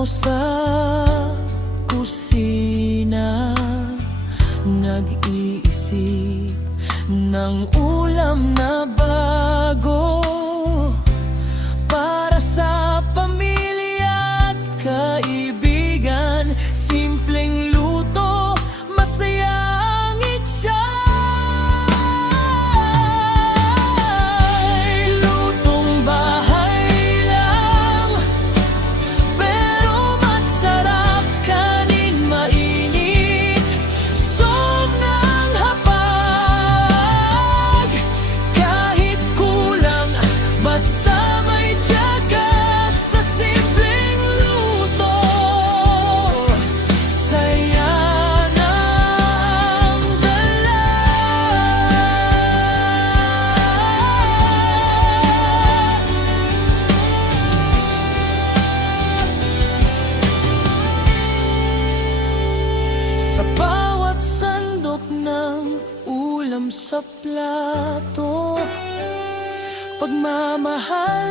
araw sa kusina, nag-iisip ng ulam na bago para sa pamilya at kaibigan. Simpleng luto, masaya ang itsay. Lutong bahay lang, pero masarap kanin mainit. Sog ng hapag, kahit kulang, basta may tiyaga sa simpleng luto. Saya na ang dala. Sa bawat sandok ng ulam sa plato, pagmamahal